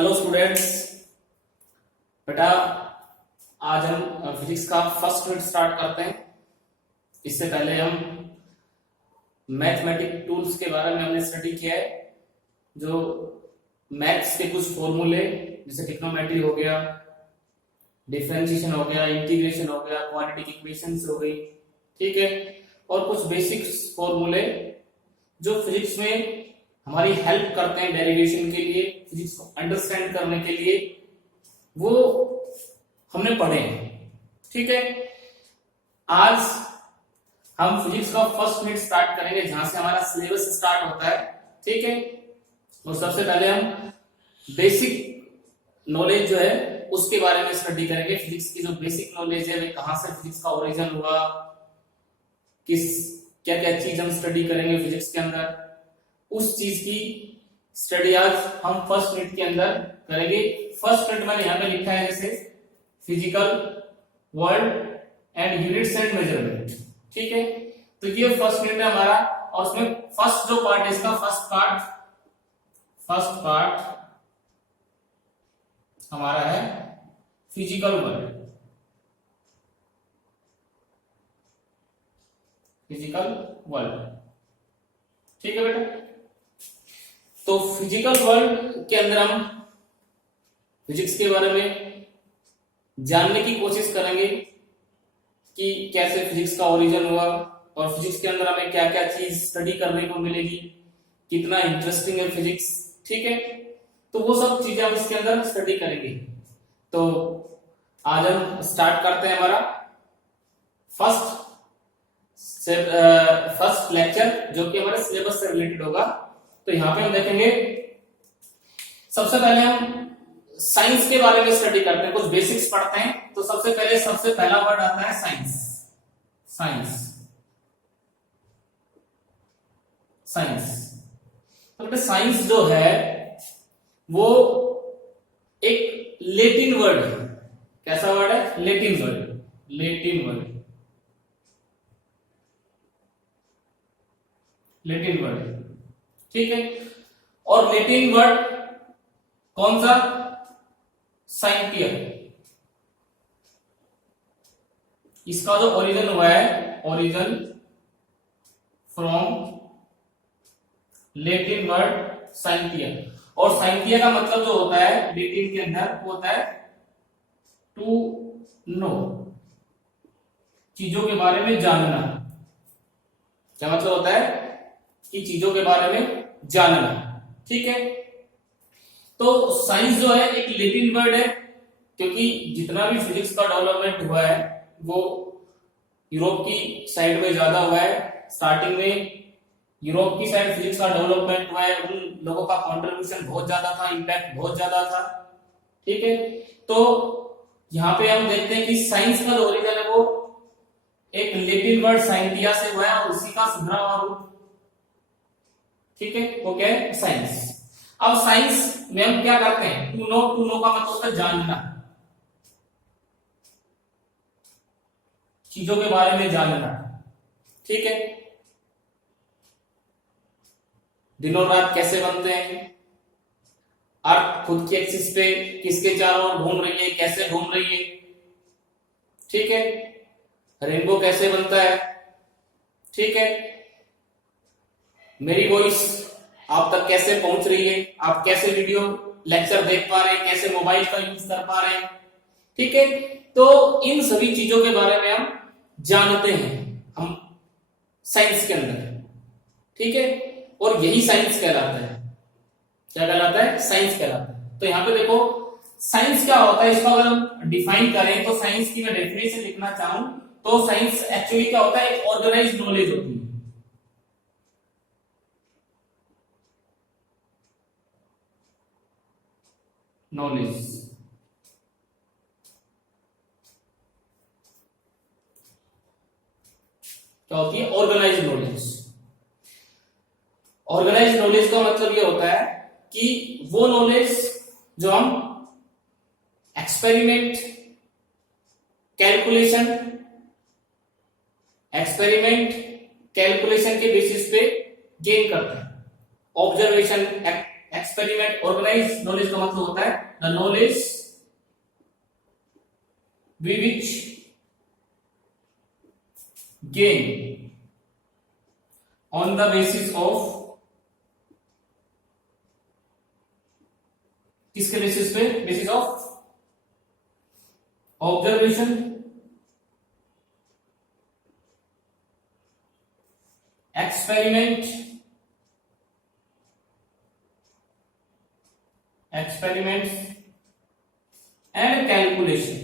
Hello students. बेटा आज हम फिजिक्स का फर्स्ट यूनिट स्टार्ट करते हैं। इससे पहले हम मैथमेटिक टूल्स के बारे में हमने स्टडी किया है। जो मैथ्स के कुछ फॉर्मूले जैसे ट्रिग्नोमेट्री हो गया, डिफरेंशिएशन हो गया, इंटीग्रेशन हो गया, क्वाड्रेटिक इक्वेशंस हो गई, ठीक है, और कुछ बेसिक फॉर्मूले जो फिजिक्स में हमारी हेल्प करते हैं डेरिवेशन के लिए, फिजिक्स को अंडरस्टैंड करने के लिए, वो हमने पढ़े हैं। ठीक है, आज हम फिजिक्स का फर्स्ट यूनिट स्टार्ट करेंगे जहां से हमारा सिलेबस स्टार्ट होता है। ठीक है, और सबसे पहले हम बेसिक नॉलेज जो है उसके बारे में स्टडी करेंगे। फिजिक्स की जो बेसिक नॉलेज है वे कहां से फिजिक्स का ओरिजिन हुआ, किस क्या क्या चीज हम स्टडी करेंगे फिजिक्स के अंदर, उस चीज की स्टडी आज हम फर्स्ट यूनिट के अंदर करेंगे। फर्स्ट यूनिट मैंने यहां पे लिखा है जैसे physical world and units and measurement. ठीक है, तो ये फर्स्ट यूनिट है हमारा, और उसमें फर्स्ट जो पार्ट है इसका फर्स्ट पार्ट हमारा है फिजिकल वर्ल्ड। ठीक है बेटा, तो फिजिकल वर्ल्ड के अंदर हम फिजिक्स के बारे में जानने की कोशिश करेंगे कि कैसे फिजिक्स का ओरिजिन हुआ और फिजिक्स के अंदर हमें क्या क्या चीज स्टडी करने को मिलेगी, कितना इंटरेस्टिंग है फिजिक्स। ठीक है, तो वो सब चीजें हम इसके अंदर स्टडी करेंगे। तो आज हम स्टार्ट करते हैं हमारा फर्स्ट लेक्चर जो कि हमारे सिलेबस से रिलेटेड होगा। तो यहां पे हम देखेंगे, सबसे पहले हम साइंस के बारे में स्टडी करते हैं, कुछ बेसिक्स पढ़ते हैं। तो सबसे पहला वर्ड आता है साइंस। तो बेटा साइंस जो है वो एक लैटिन वर्ड है। कैसा वर्ड है? Latin word. ठीक है, और लैटिन वर्ड कौन सा? साइंटिया। इसका जो ओरिजिन हुआ है, origin from Latin word scientia. और साइंटिया का मतलब जो होता है लैटिन के अंदर वो होता है टू नो, चीजों के बारे में जानना। क्या मतलब होता है? कि चीजों के बारे में जानना। ठीक है, तो साइंस जो है एक लैटिन वर्ड है, क्योंकि जितना भी फिजिक्स का डेवलपमेंट हुआ है वो यूरोप की साइड में ज्यादा हुआ है। स्टार्टिंग में यूरोप की साइड फिजिक्स का डेवलपमेंट हुआ है, उन लोगों का कंट्रीब्यूशन बहुत ज्यादा था, इंपैक्ट बहुत ज्यादा था। ठीक है, तो यहां पे हम देखते हैं कि साइंस का जो ओरिजिन है वो एक लैटिन वर्ड साइंटिया से हुआ है, और उसी का सुधरा हुआ रूप, ठीक है, वो क्या है? साइंस। अब साइंस में हम क्या करते हैं? टू नो का मतलब होता है जानना, चीजों के बारे में जानना। ठीक है, दिनों रात कैसे बनते हैं, अर्थ खुद की एक्सिस पे किसके चारों ओर घूम रही है, कैसे घूम रही है। ठीक है, रेनबो कैसे बनता है। ठीक है, मेरी वॉइस आप तक कैसे पहुंच रही है, आप कैसे वीडियो लेक्चर देख पा रहे हैं, कैसे मोबाइल का यूज कर पा रहे हैं। ठीक है, तो इन सभी चीजों के बारे में हम जानते हैं हम साइंस के अंदर। ठीक है, और यही साइंस कहलाता है। क्या कहलाता है? साइंस कहलाता है। तो यहां पे देखो साइंस क्या होता है, इसको अगर हम डिफाइन करें तो साइंस की मैं डेफिनेशन लिखना चाहूं तो साइंस एक्चुअली क्या होता है? एक ऑर्गेनाइज्ड नॉलेज होती है। नॉलेज क्या होती है? Organised knowledge. ऑर्गेनाइज्ड नॉलेज का मतलब ये होता है कि वो नॉलेज जो हम एक्सपेरिमेंट कैलकुलेशन के बेसिस पे गेन करते हैं, ऑब्जर्वेशन एक्सपेरिमेंट, ऑर्गेनाइज नॉलेज का मतलब होता है the knowledge we which gain on the basis of, किसके बेसिस पे, basis of observation, experiment experiments and calculation.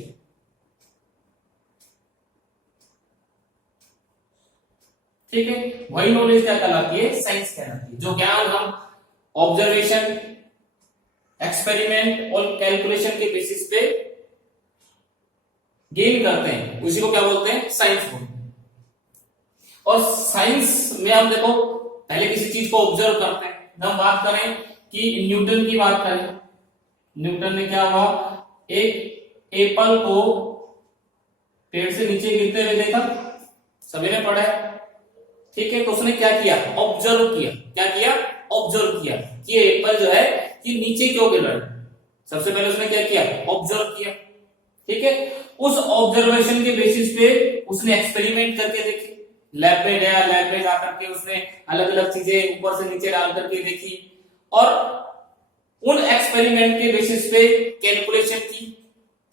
ठीक है, वही नॉलेज क्या कहलाती है, साइंस कहलाती है। जो ज्ञान हम ऑब्जर्वेशन, एक्सपेरिमेंट और कैलकुलेशन के बेसिस पे गेन करते हैं, उसी को क्या बोलते हैं, साइंस बोलते हैं। और साइंस में हम देखो पहले किसी चीज को ऑब्जर्व करते हैं। हम बात करें कि न्यूटन की बात करें, न्यूटन ने क्या हुआ, एक एप्पल को पेड़ से नीचे गिरते हुए देखा, सभी ने पढ़ा है। ठीक है, तो उसने क्या किया, ऑब्जर्व किया। क्या किया, ऑब्जर्व किया कि ये एप्पल जो है कि नीचे क्यों गिर रहा है। सबसे पहले उसने क्या किया, ऑब्जर्व किया। ठीक है, उस ऑब्जर्वेशन के बेसिस पे उसने एक्सपेरिमेंट करके देखे, लैब में गया, लैब में जाकर के उसने अलग अलग चीजें ऊपर से नीचे डाल करके देखी और उन एक्सपेरिमेंट के बेसिस पे कैलकुलेशन की।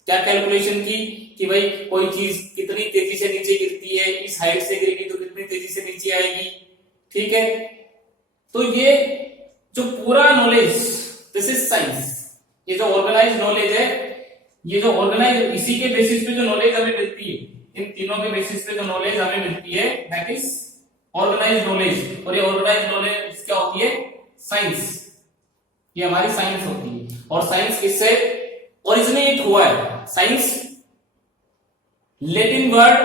क्या कैलकुलेशन की कि भाई कोई चीज कितनी तेजी से नीचे गिरती है, इस हाइट से गिरेगी तो कितनी तेजी से नीचे आएगी। ठीक है, तो ये जो पूरा नॉलेज, दिस इज साइंस। ये जो ऑर्गेनाइज नॉलेज है, ये जो ऑर्गेनाइज, इसी के बेसिस पे जो नॉलेज हमें मिलती है, इन तीनों के बेसिस पे जो नॉलेज हमें मिलती है, दैट इज ऑर्गेनाइज नॉलेज। और ये ऑर्गेनाइज नॉलेज क्या होती है, साइंस। ये हमारी साइंस होती है। और साइंस किससे ओरिजिनेट हुआ है, science Latin word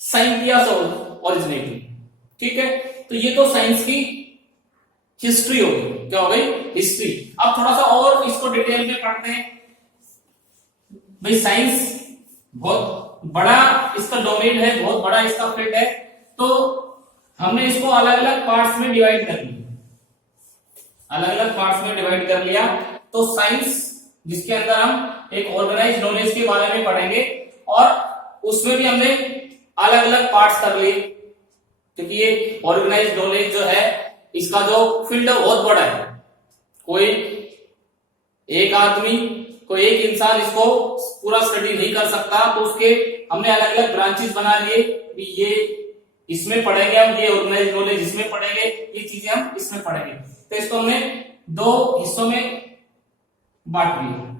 scientia originated. ठीक है, तो ये तो साइंस की हिस्ट्री हो गई। क्या हो गई, हिस्ट्री। अब थोड़ा सा और इसको डिटेल में पढ़ते हैं। भाई साइंस बहुत बड़ा इसका डोमेन है, बहुत बड़ा इसका फील्ड है, तो हमने इसको अलग अलग पार्ट्स में डिवाइड कर लिया। अलग अलग पार्ट्स में डिवाइड कर लिया तो साइंस, जिसके अंदर हम एक ऑर्गेनाइज नॉलेज के बारे में पढ़ेंगे और उसमें भी हमने अलग अलग पार्ट्स कर लिए, क्योंकि ये ऑर्गेनाइज नॉलेज जो है इसका जो फील्ड है बहुत बड़ा है। कोई एक आदमी, कोई एक इंसान इसको पूरा स्टडी नहीं कर सकता, तो उसके हमने अलग अलग ब्रांचेस बना लिए। ये इसमें पढ़ेंगे हम, ये ऑर्गेनाइज नॉलेज इसमें पढ़ेंगे, ये चीजें हम इसमें पढ़ेंगे। तो इसको हमने दो हिस्सों में बांट दिया।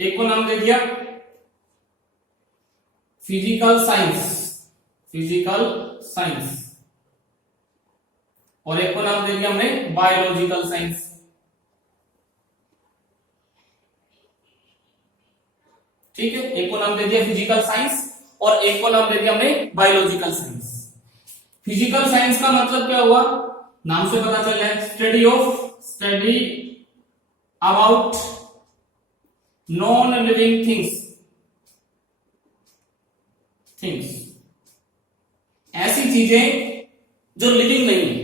एक को नाम दे दिया फिजिकल साइंस, फिजिकल साइंस, और एक को नाम दे दिया हमने बायोलॉजिकल साइंस। ठीक है, एक को नाम दे दिया फिजिकल साइंस और एक को नाम दे दिया हमने बायोलॉजिकल साइंस। फिजिकल साइंस का मतलब क्या हुआ, नाम से पता चल रहा है, study about non living things, ऐसी चीजें जो लिविंग नहीं है,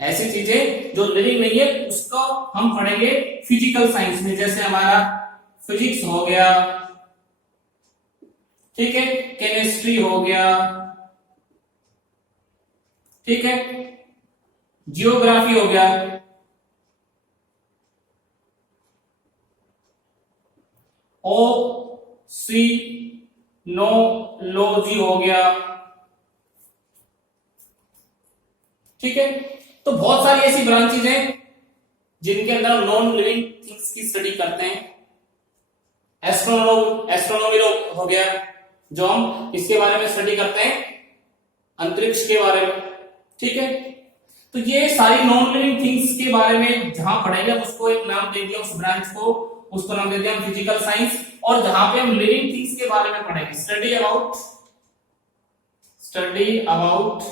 ऐसी चीजें जो लिविंग नहीं है, उसको हम पढ़ेंगे फिजिकल साइंस में। जैसे हमारा फिजिक्स हो गया, ठीक है, केमिस्ट्री हो गया, ठीक है, जियोग्राफी हो गया, ओशिनोलॉजी हो गया। ठीक है, तो बहुत सारी ऐसी ब्रांचेज हैं जिनके अंदर हम नॉन लिविंग थिंग्स की स्टडी करते हैं। एस्ट्रोनॉमी हो गया, जो हम इसके बारे में स्टडी करते हैं, अंतरिक्ष के बारे में। ठीक है, तो ये सारी नॉन लिविंग थिंग्स के बारे में जहां पढ़ेंगे, उसको एक नाम दे दिया, उस ब्रांच को, उसको नाम दे दिया हम फिजिकल साइंस। और जहां पे हम लिविंग थिंग्स के बारे में पढ़ेंगे, study about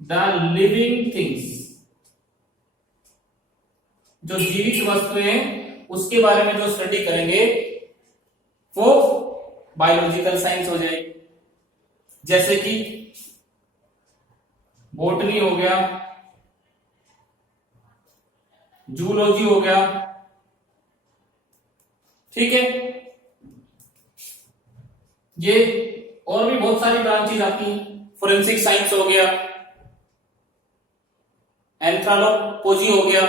the living things, जो जीवित वस्तुएं हैं उसके बारे में जो स्टडी करेंगे वो बायोलॉजिकल साइंस हो जाएगी। जैसे कि बॉटनी हो गया, जूलॉजी हो गया, ठीक है। ये और भी बहुत सारी ब्रांचेज आती हैं, फोरेंसिक साइंस हो गया, एंथ्रोपोलॉजी हो गया।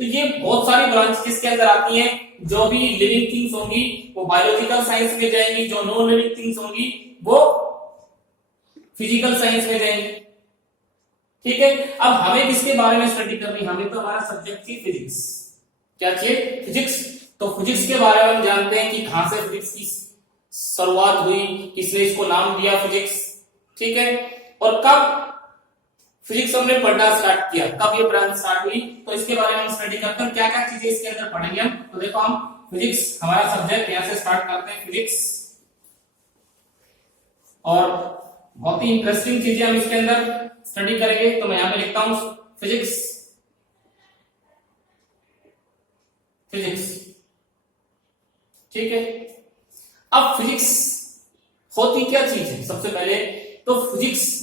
तो ये बहुत सारी ब्रांच किसके अंदर आती हैं, जो भी लिविंग थिंग्स होंगी वो बायोलॉजिकल साइंस में जाएंगी, जो नॉन लिविंग थिंग्स होंगी वो फिजिकल साइंस में जाएंगी, ठीक है। अब हमें किसके बारे में स्टडी करनी है, हमें तो हमारा सब्जेक्ट थी फिजिक्स, क्या चाहिए, फिजिक्स। तो फिजिक्स के बारे में हम जानते हैं कि कहां से फिजिक्स की शुरुआत हुई, किसने इसको नाम दिया फिजिक्स, ठीक है। और कब फिजिक्स हमने पढ़ना स्टार्ट किया, कब ये ब्रांच स्टार्ट हुई, तो इसके बारे में हम स्टडी करते हैं। क्या क्या चीजें इसके अंदर पढ़ेंगे हम, तो देखो हम फिजिक्स हमारा सब्जेक्ट यहां से स्टार्ट करते हैं, फिजिक्स। और बहुत ही इंटरेस्टिंग चीजें हम इसके अंदर स्टडी करेंगे। तो मैं यहां पे लिखता हूं फिजिक्स, फिजिक्स, ठीक है। अब फिजिक्स होती क्या चीज है, सबसे पहले तो फिजिक्स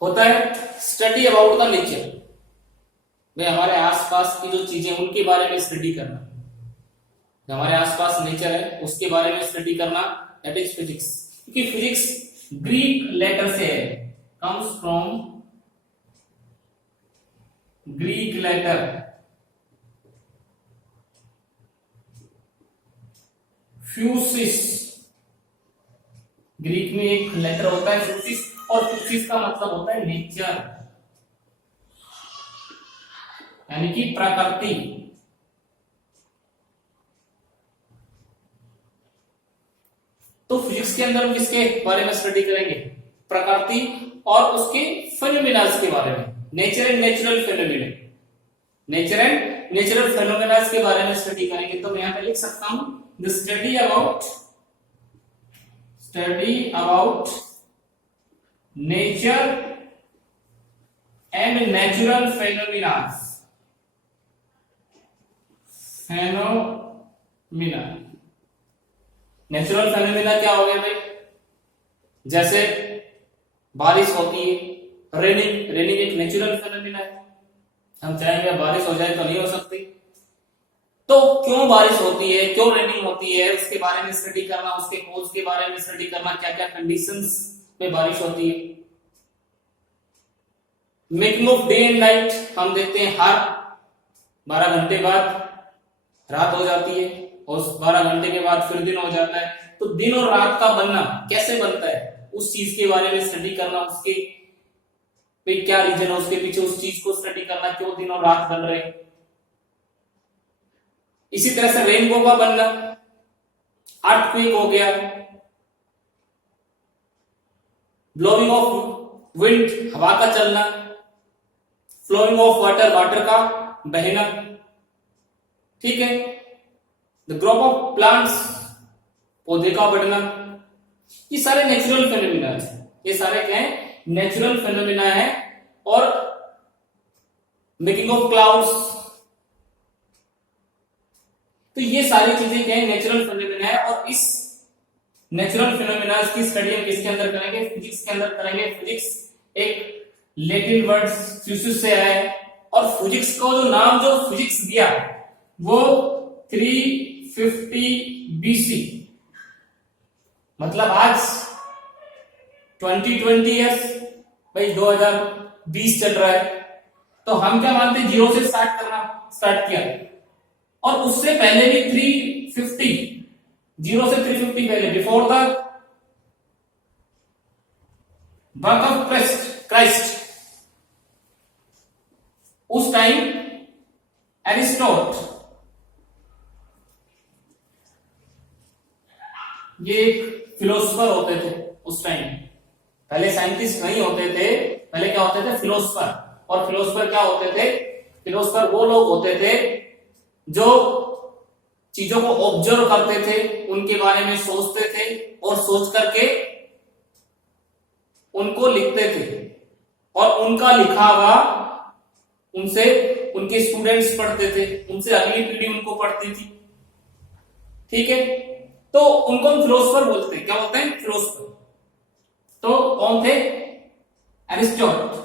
होता है स्टडी अबाउट द नेचर, में हमारे आसपास की जो चीजें उनके बारे में स्टडी करना, हमारे आसपास नेचर है उसके बारे में स्टडी करना, दैट इज फिजिक्स। क्योंकि फिजिक्स ग्रीक लेटर से है, comes from Greek letter, physis, Greek में एक लेटर होता है फ्यूसिस, और फ्यूसिस का मतलब होता है नेचर, यानी कि प्रकृति। तो फिजिक्स के अंदर हम किसके बारे में स्टडी करेंगे, प्रकृति और उसके फेनोमेनास के बारे में, nature and natural phenomena, nature and natural phenomenas के बारे में स्टडी करेंगे। तो मैं यहां पे लिख सकता हूं the study about nature and natural phenomenas, phenomena. Natural phenomena क्या हो गया भाई, जैसे बारिश होती है, रेनिंग, रेनिंग एक नेचुरल फेनोमेना है, हम चाहेंगे बारिश हो जाए तो नहीं हो सकती। तो क्यों बारिश होती है, क्यों रेनिंग होती है, उसके बारे में स्टडी करना, उसके कॉज के बारे में स्टडी करना, क्या क्या कंडीशंस में बारिश होती है। Making of day and night, हम देखते हैं हर 12 घंटे बाद रात हो जाती है और 12 घंटे के बाद फिर दिन हो जाता है। तो दिन और रात का बनना कैसे बनता है, उस चीज के बारे में स्टडी करना, उसके पे क्या रीजन है, उसके पीछे उस चीज को स्टडी करना, क्यों दिन और रात बन रहे। इसी तरह से रेनबो का बनना, अर्थक्वेक हो गया, ब्लोइंग ऑफ विंड, हवा का चलना, फ्लोइंग ऑफ वाटर, वाटर का बहना, ठीक है। द ग्रोथ ऑफ प्लांट्स, पौधे का बढ़ना, ये सारे नेचुरल फेनोमेना है, ये सारे क्या है, नेचुरल फेनोमेना है। और मेकिंग ऑफ क्लाउड्स, तो ये सारी चीजें क्या है, नेचुरल फेनोमेना है। और इस नेचुरल फेनोमेना की स्टडी हम किसके अंदर करेंगे, फिजिक्स के अंदर करेंगे। फिजिक्स एक लैटिन वर्ड फ्यूसिस से आया है, और फिजिक्स को जो नाम जो फिजिक्स दिया वो 350 BC, मतलब आज 2020 ईयर्स, भाई 2020 चल रहा है, तो हम क्या मानते हैं, जीरो से स्टार्ट करना स्टार्ट किया। और उससे पहले भी 350, जीरो से 350 पहले, before the birth of Christ, उस टाइम एरिस्टोट, ये एक फिलोसफर होते थे उस टाइम, पहले साइंटिस्ट नहीं होते थे, पहले क्या होते थे, फिलोसफर। और फिलोसफर क्या होते थे, फिलोसफर वो लोग होते थे जो चीजों को ऑब्जर्व करते थे, उनके बारे में सोचते थे, और सोच करके उनको लिखते थे, और उनका लिखा हुआ उनसे उनके स्टूडेंट्स पढ़ते थे, उनसे अगली पीढ़ी उनको पढ़ती थी, ठीक है। तो उनको हम फिलोसफर बोलते हैं, क्या बोलते हैं, फिलोसफर। तो कौन थे, एरिस्टोट।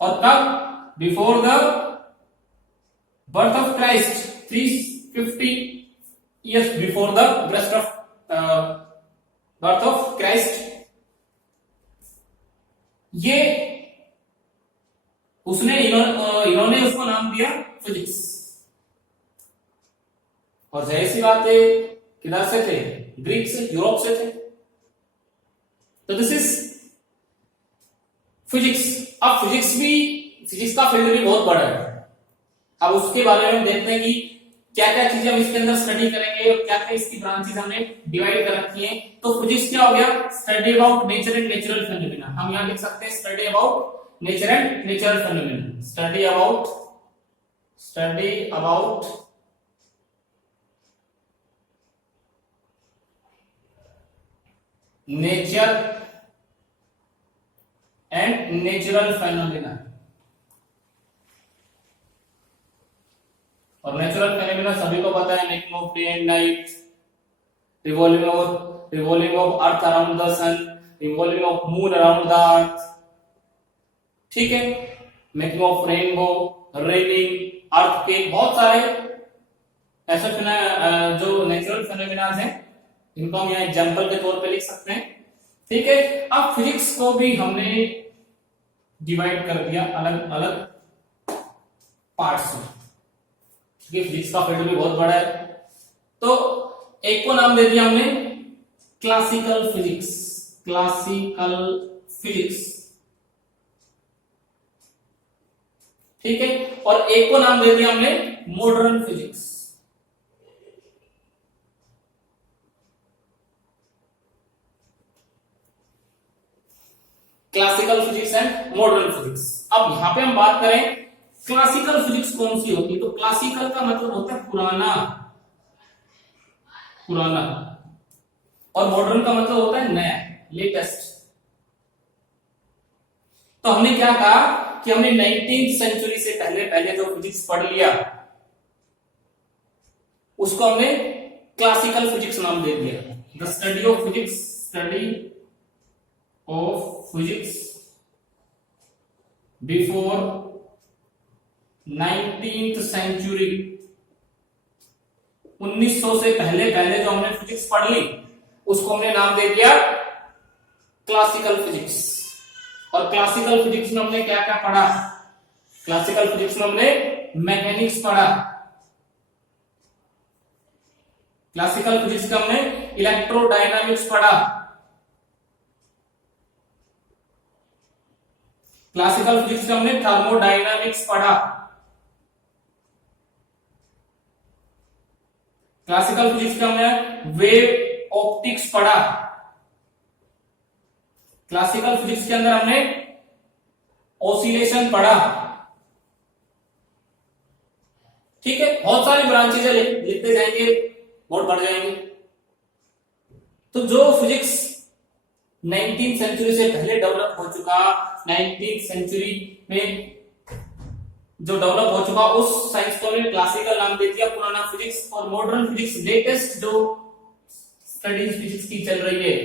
और कब? Before the birth of Christ, 350 years before the birth of Christ. ये इन्होंने उसको नाम दिया फिजिक्स। और जाहिर सी बात है किधर से थे? ग्रीक से, यूरोप से थे। तो दिस इज फिजिक्स। अब फिजिक्स का फील्ड भी बहुत बड़ा है। अब उसके बारे में देखते हैं कि क्या क्या चीजें हम इसके अंदर स्टडी करेंगे और क्या क्या इसकी ब्रांचेस हमने डिवाइड कर रखी हैं। तो फिजिक्स क्या हो गया? Study about nature and natural phenomena. हम यहां लिख सकते हैं study about nature and natural phenomena. Study about nature and natural phenomena. और नेचुरल फेनोमेना सभी को पता है, making of day and night, revolving of earth around the sun, revolving of moon around the earth, ठीक है, making of rainbow, raining, earth के बहुत सारे ऐसे जो नेचुरल फेनोमेना हैं इनको हम यहाँ एग्जाम्पल के तौर पे लिख सकते हैं, ठीक है। अब फिजिक्स को भी हमने डिवाइड कर दिया अलग अलग पार्ट्स में, क्योंकि फिजिक्स का फील्ड भी बहुत बड़ा है। तो एक को नाम दे दिया हमने क्लासिकल फिजिक्स, ठीक है, और एक को नाम दे दिया हमने modern physics. Classical physics and modern physics. अब यहां पे हम बात करें क्लासिकल फिजिक्स कौन सी होती है, तो क्लासिकल का मतलब होता है पुराना, और मॉडर्न का मतलब होता है नया, लेटेस्ट। तो हमने क्या कहा कि हमने 19th सेंचुरी से पहले जो फिजिक्स पढ़ लिया उसको हमने क्लासिकल फिजिक्स नाम दे दिया। The study of physics before 19th century, 1900 से पहले जो हमने फिजिक्स पढ़ ली उसको हमने नाम दे दिया क्लासिकल फिजिक्स। और क्लासिकल फिजिक्स में हमने क्या क्या पढ़ा? क्लासिकल फिजिक्स में हमने मैकेनिक्स पढ़ा, क्लासिकल फिजिक्स का हमने इलेक्ट्रोडायनामिक्स पढ़ा, क्लासिकल फिजिक्स का हमने थर्मोडायनामिक्स पढ़ा, क्लासिकल फिजिक्स का हमने वेव ऑप्टिक्स पढ़ा, क्लासिकल फिजिक्स के अंदर हमने ऑसिलेशन पढ़ा, ठीक है। बहुत सारी ब्रांचेज लिखते जाएंगे, बहुत बढ़ जाएंगे। तो जो फिजिक्स 19th सेंचुरी से पहले डेवलप हो चुका, 19th सेंचुरी में जो डेवलप हो चुका उस साइंस को हमने क्लासिकल नाम दे दिया, पुराना फिजिक्स। और मॉडर्न फिजिक्स लेटेस्ट जो स्टडीज फिजिक्स की चल रही है,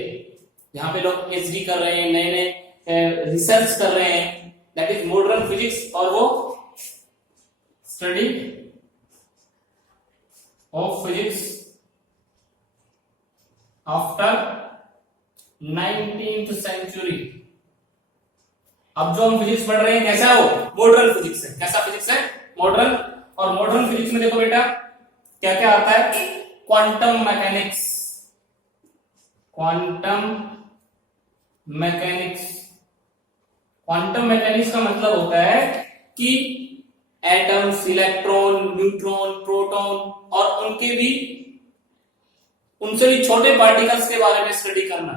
यहाँ पे लोग PhD कर रहे हैं, नए नए रिसर्च कर रहे हैं, दैट इज मॉडर्न फिजिक्स। और वो study of physics after 19th century. अब जो हम फिजिक्स पढ़ रहे हैं कैसा है? वो मॉडर्न फिजिक्स है। कैसा फिजिक्स है? मॉडर्न। और मॉडर्न फिजिक्स में देखो बेटा क्या क्या आता है? क्वांटम मैकेनिक्स, क्वांटम मैकेनिक्स का मतलब होता है कि एटम्स, इलेक्ट्रॉन, न्यूट्रॉन, प्रोटॉन और उनसे भी छोटे पार्टिकल्स के बारे में स्टडी करना,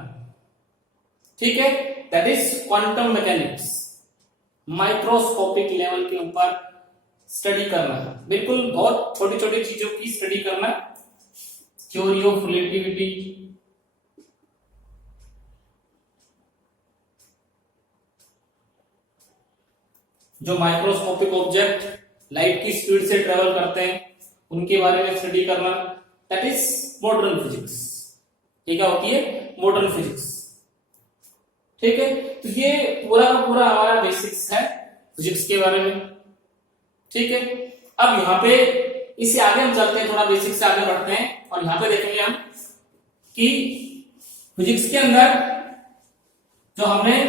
ठीक है, that is quantum mechanics. Microscopic level के ऊपर स्टडी करना, बिल्कुल बहुत छोटी छोटी चीजों की स्टडी करना, थ्योरी ऑफ रिलेटिविटी, जो माइक्रोस्कोपिक ऑब्जेक्ट लाइट की स्पीड से ट्रेवल करते हैं उनके बारे में स्टडी करना, दैट इज मॉडर्न फिजिक्स। ये क्या होती है? मॉडर्न फिजिक्स, ठीक है। तो ये पूरा का पूरा हमारा बेसिक्स है फिजिक्स के बारे में। ठीक है, अब यहाँ पे इससे आगे हम चलते हैं, थोड़ा बेसिक से आगे बढ़ते हैं और यहाँ पे देखेंगे हम कि फिजिक्स के अंदर जो हमने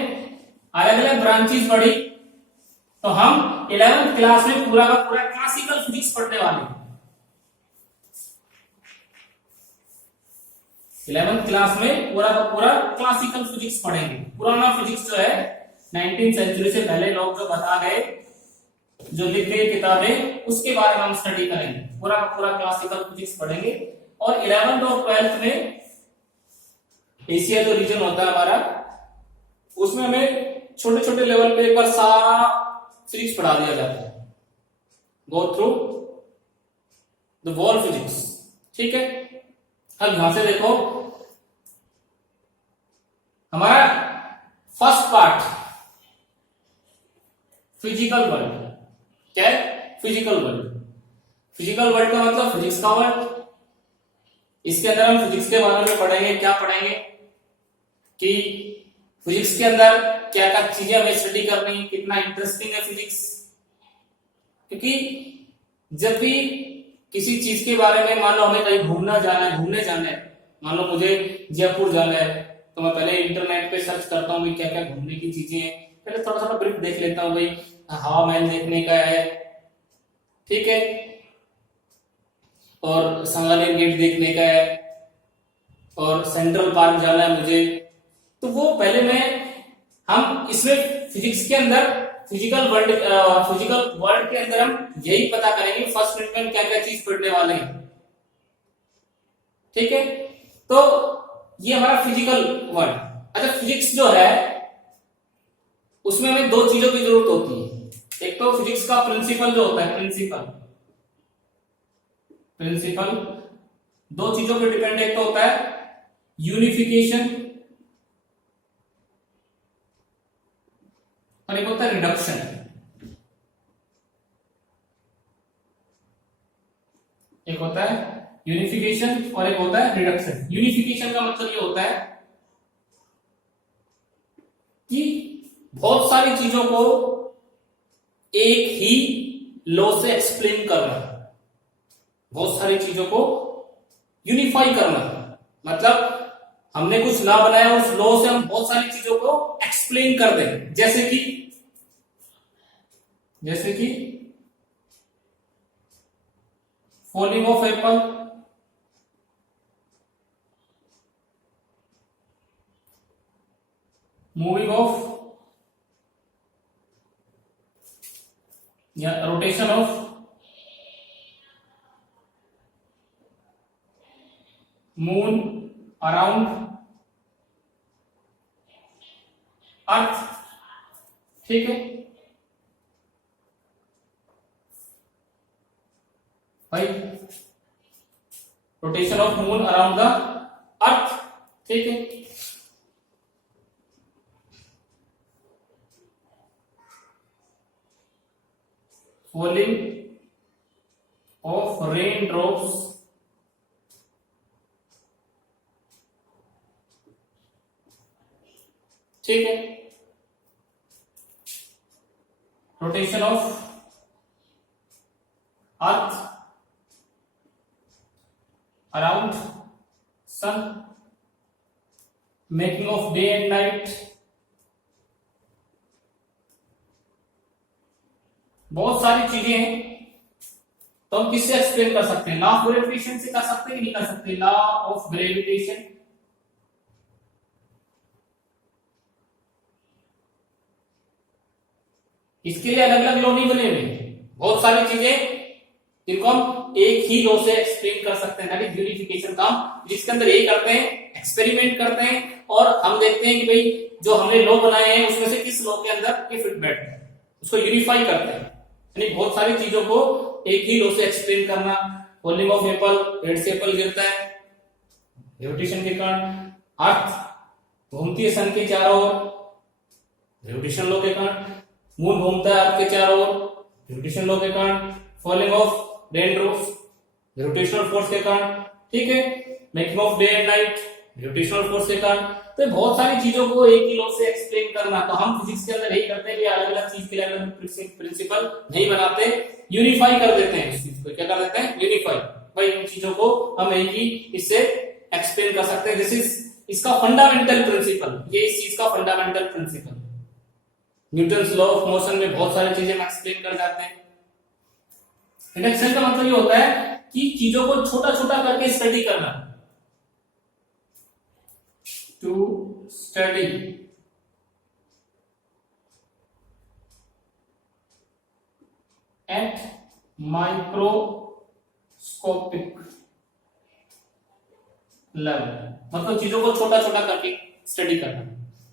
अलग अलग ब्रांचेस पढ़ी, तो हम 11th क्लास में पूरा का पूरा क्लासिकल फिजिक्स पढ़ने वाले हैं। 11th क्लास में पूरा का पूरा क्लासिकल फिजिक्स पढ़ेंगे। पुराना फिजिक्स जो है 19वीं सेंचुरी से पहले लोग जो बता गए, जो लिख गए किताबें, उसके बारे में हम स्टडी करेंगे। पूरा का पूरा क्लासिकल फिजिक्स पढ़ेंगे। और 11th और 12th में एशिया जो रीजन होता है हमारा, उसमें हमें छोटे छोटे लेवल पे एक बार सारा फिजिक्स पढ़ा दिया जाता है, go through the world physics. ठीक है, अब यहां से देखो हमारा फर्स्ट पार्ट फिजिकल वर्ल्ड। क्या है? Physical world. फिजिकल वर्ल्ड का मतलब फिजिक्स का वर्ल्ड। इसके अंदर हम फिजिक्स के बारे में पढ़ेंगे। क्या पढ़ेंगे कि फिजिक्स के अंदर क्या क्या चीजें हमें स्टडी करनी, कितना इंटरेस्टिंग है फिजिक्स। क्योंकि जब भी किसी चीज के बारे में, मान लो हमें कहीं घूमने जाना है, मान लो मुझे जयपुर जाना है, तो मैं पहले इंटरनेट पे सर्च करता हूँ क्या क्या घूमने की चीजें हैं। पहले थोड़ा थोड़ा ब्रीफ देख लेता हूँ, भाई हवा महल देखने का है, ठीक है, और संगानेर गेट देखने का है, और सेंट्रल पार्क जाना है मुझे। तो वो पहले हम इसमें फिजिक्स के अंदर फिजिकल वर्ल्ड के अंदर हम यही पता करेंगे फर्स्ट मिनट में हम क्या क्या चीज पढ़ने वाले हैं। ठीक है, तो ये हमारा फिजिकल वर्ल्ड। अच्छा, फिजिक्स जो है उसमें हमें दो चीजों की जरूरत होती है। एक तो फिजिक्स का प्रिंसिपल जो होता है, प्रिंसिपल दो चीजों पे डिपेंड। एक तो होता है यूनिफिकेशन और एक होता है रिडक्शन। एक होता है यूनिफिकेशन और एक होता है रिडक्शन। यूनिफिकेशन का मतलब ये होता है कि बहुत सारी चीजों को एक ही लॉ से एक्सप्लेन करना, बहुत सारी चीजों को यूनिफाई करना। मतलब हमने कुछ लॉ बनाया, उस लॉ से हम बहुत सारी चीजों को एक्सप्लेन कर दें। जैसे कि falling of apple, moving of या rotation of moon around earth. ठीक है, भाई rotation of moon around the earth. ठीक है, फॉलिंग ऑफ रेन ड्रॉप्स ठीक है, rotation of earth around sun, making of day and night. बहुत सारी चीजें हैं। तो हम किससे एक्सप्लेन कर सकते हैं? लॉ ऑफ ग्रेविटेशन से कर सकते हैं कि नहीं कर सकते? लॉ ऑफ ग्रेविटेशन, इसके लिए अलग अलग लॉ नहीं बने हुए। बहुत सारी चीजें जिनको हम एक ही लॉ से एक्सप्लेन कर सकते हैं, दैट इज यूनिफिकेशन का। हम जिसके अंदर यही करते हैं, एक्सपेरिमेंट करते हैं और हम देखते हैं कि भाई जो हमने लॉ बनाए हैं उसमें से किस लॉ के अंदर ये फिट बैठता है, उसको यूनिफाई करते हैं। यानी बहुत सारी चीजों को एक ही लॉ से एक्सप्लेन करना। फॉलिंग ऑफ एप्पल, पेड़ से एप्पल गिरता है ग्रेविटेशन के कारण। अर्थ घूमती है सन के चारों ओर ग्रेविटेशन लॉ के कारण। मून घूमता है अर्थ के चारों ओर ग्रेविटेशन लॉ के कारण। Falling of rain drops gravitational force के कारण। ठीक है, making of day and night gravitational force के कारण। तो बहुत सारी चीजों को एक ही लॉ से एक्सप्लेन करना, तो हम फिजिक्स के अंदर यही करते हैं कि अलग अलग चीज के लिए अलग अलग प्रिंसिपल नहीं बनाते, यूनिफाई कर देते हैं इस चीज को। क्या कर देते हैं? यूनिफाई। भाई इन चीजों को हम एक ही इससे एक्सप्लेन कर सकते हैं। दिस इज इसका फंडामेंटल प्रिंसिपल, ये इस चीज का fundamental principle. Newton's law of motion में बहुत सारी चीजें हम एक्सप्लेन कर जाते हैं। इंडक्शन का मतलब ये होता है कि चीजों को छोटा छोटा करके स्टडी करना, to study at microscopic level, मतलब चीजों को छोटा छोटा करके स्टडी करना।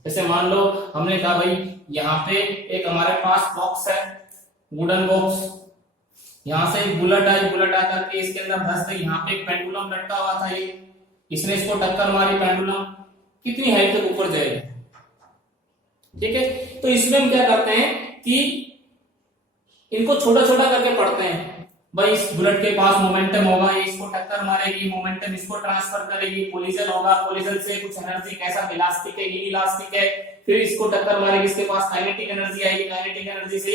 जैसे मान लो हमने कहा भाई यहाँ पे एक हमारे पास बॉक्स है, वुडन बॉक्स, यहां से एक बुलेट आई, बुलेट आकर के इसके अंदर धंस गई, यहाँ पे एक पेंडुलम लटका हुआ था, ये इसने इसको टक्कर मारी, पेंडुलम कितनी हाइट तक ऊपर जाएगा। ठीक है, तो इसमें हम क्या करते हैं कि इनको छोटा छोटा करके पढ़ते हैं। भाई इस बुलेट के पास मोमेंटम होगा, ये इसको टक्कर मारेगी, मोमेंटम इसको ट्रांसफर करेगी, कोलिजन होगा, कोलिजन से कुछ एनर्जी, कैसा इलास्टिक है, इलास्टिक है, फिर इसको टक्कर मारेगी, इसके पास काइनेटिक एनर्जी आएगी, काइनेटिक एनर्जी से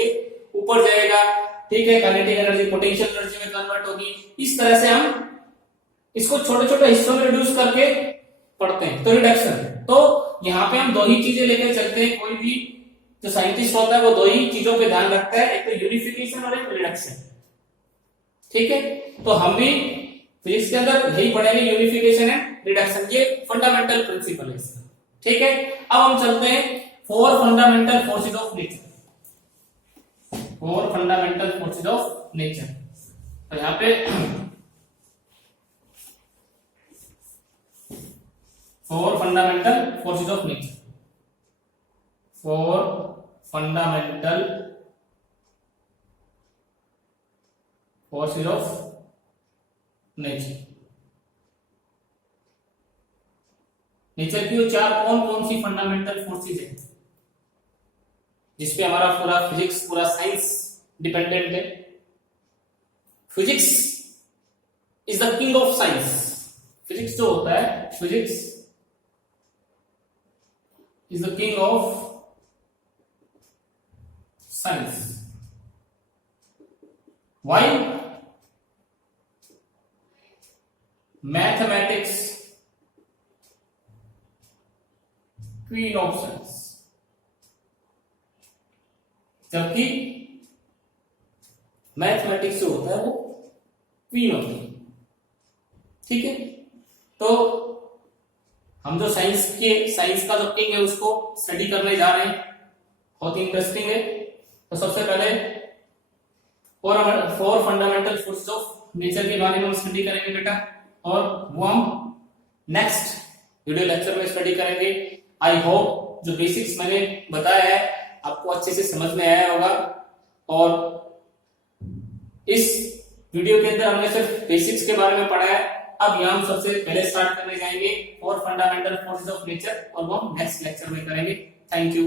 ऊपर जाएगा। ठीक है, काइनेटिक एनर्जी पोटेंशियल एनर्जी में कन्वर्ट होगी। इस तरह से हम इसको छोटे छोटे हिस्सों में रिड्यूस करके पढ़ते हैं, तो रिडक्शन। तो यहाँ पे हम दो ही चीजें लेकर चलते हैं, कोई भी जो साइंटिस्ट होता है वो दो ही चीजों पे ध्यान रखता है, एक तो यूनिफिकेशन और एक रिडक्शन। ठीक है, तो हम भी फिजिक्स के अंदर यही पढ़ेंगे, यूनिफिकेशन एंड रिडक्शन, ये फंडामेंटल प्रिंसिपल है इसका। ठीक है, अब हम चलते हैं four fundamental forces of nature, four fundamental forces of nature. तो यहाँ पे four fundamental forces of nature, four fundamental forces of nature. Nature की वो चार कौन कौन सी फंडामेंटल फोर्सेज है जिसपे हमारा पूरा फिजिक्स, पूरा साइंस डिपेंडेंट है। Physics is the king of science. Physics जो होता है, physics is the king of science. Why? Mathematics queen of science. जबकि मैथमेटिक्स जो होता है वो क्वीन होती है। ठीक है, तो हम जो साइंस का जो किंग है उसको स्टडी करने जा रहे हैं, बहुत इंटरेस्टिंग है। तो सबसे पहले four fundamental forces of nature के बारे में हम स्टडी करेंगे बेटा, और वो हम नेक्स्ट वीडियो लेक्चर में स्टडी करेंगे। आई होप जो बेसिक्स मैंने बताया है आपको अच्छे से समझ में आया होगा, और इस वीडियो के अंदर हमने सिर्फ बेसिक्स के बारे में पढ़ा है। अब यहाँ हम सबसे पहले स्टार्ट करने जाएंगे four fundamental forces of nature, और वो हम नेक्स्ट लेक्चर में करेंगे। Thank you.